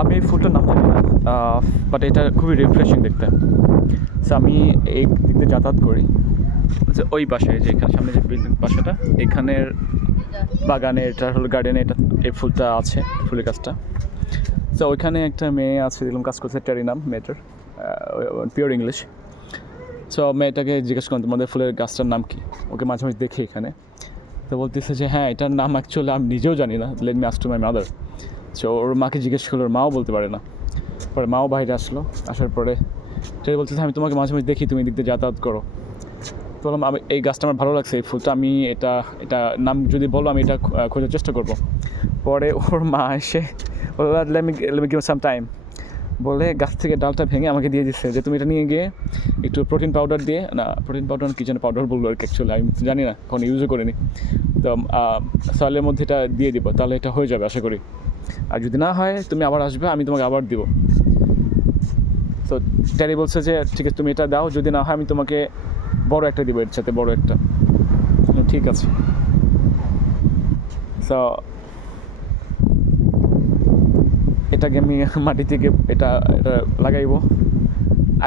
আমি এই ফুলটার নাম জানি না, বাট এটা খুবই রিফ্রেশিং দেখতে। সো আমি এই দিক দিয়ে যাতায়াত করি, আচ্ছা ওই বাসায় যে এখানে সামনে যে বিল্ডিং বাসাটা, এখানের বাগানে, এটা হলো গার্ডেনে, এটা এই ফুলটা আছে, ফুলের গাছটা। সো ওইখানে একটা মেয়ে আছে, দেখলাম কাজ করছে, টেরি নাম মেয়েটার, পিওর ইংলিশ। সো মেয়েটাকে জিজ্ঞেস করলাম তোমাদের ফুলের গাছটার নাম কি, ওকে মাঝে মাঝে দেখি এখানে। তো বলতেছে যে হ্যাঁ এটার নাম অ্যাকচুয়ালি আমি নিজেও জানি না, let me ask to my mother. So ওর মাকে জিজ্ঞেস করলো, ওর মাও বলতে পারে না। পরে মাও বাইরে আসলো, আসার পরে সে বলতেছে আমি তোমাকে মাঝে মাঝে দেখি তুমি এদিক দিয়ে যাতায়াত করো। তো বললাম আমি এই গাছটা আমার ভালো লাগছে, এই ফুলটা আমি এটা এটা নাম যদি বলো আমি এটা খোঁজার চেষ্টা করব। পরে ওর মা এসে বললো let me give some time, বলে গাছ থেকে ডালটা ভেঙে আমাকে দিয়ে দিচ্ছে যে তুমি এটা নিয়ে গিয়ে একটু প্রোটিন পাউডার দিয়ে, না প্রোটিন পাউডার কি যেন পাউডার বললো আর কি, অ্যাকচুয়ালি আমি জানি না, কখনো ইউজও করিনি। তো সয়েলের মধ্যে এটা দিয়ে দিব, তাহলে এটা হয়ে যাবে আশা করি। আর যদি না হয় তুমি আবার আসবে, আমি তোমাকে আবার দিব। তো ট্যারি বলছে যে ঠিক আছে তুমি এটা দাও, যদি না হয় আমি তোমাকে বড় একটা দিব, এর সাথে বড় একটা। ঠিক আছে। সো এটাকে আমি মাটি থেকে এটা এটা লাগাইবো,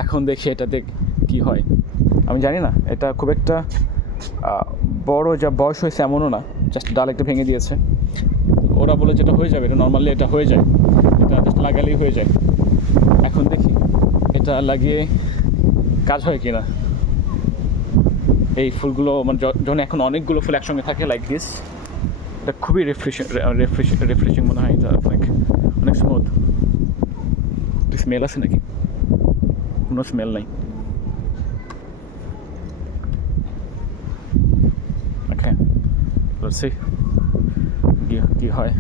এখন দেখি এটাতে কি হয়। আমি জানি না এটা খুব একটা বড় যা বয়স হয়েছে এমনও না, জাস্ট ডাল একটা ভেঙে দিয়েছে। ওরা বলে যেটা হয়ে যাবে, এটা নর্মালি এটা হয়ে যায়, এটা জাস্ট লাগালেই হয়ে যায়। এখন দেখি এটা লাগিয়ে কাজ হয় কি না। এই ফুলগুলো মানে যখন এখন অনেকগুলো ফুল একসঙ্গে থাকে লাইক দিস, এটা খুবই রিফ্রেশিং মনে হয়, এটা অনেক অনেক স্মুথ। স্মেল আছে নাকি? কোনো স্মেল নাই। ওকে, let's see কি হয়।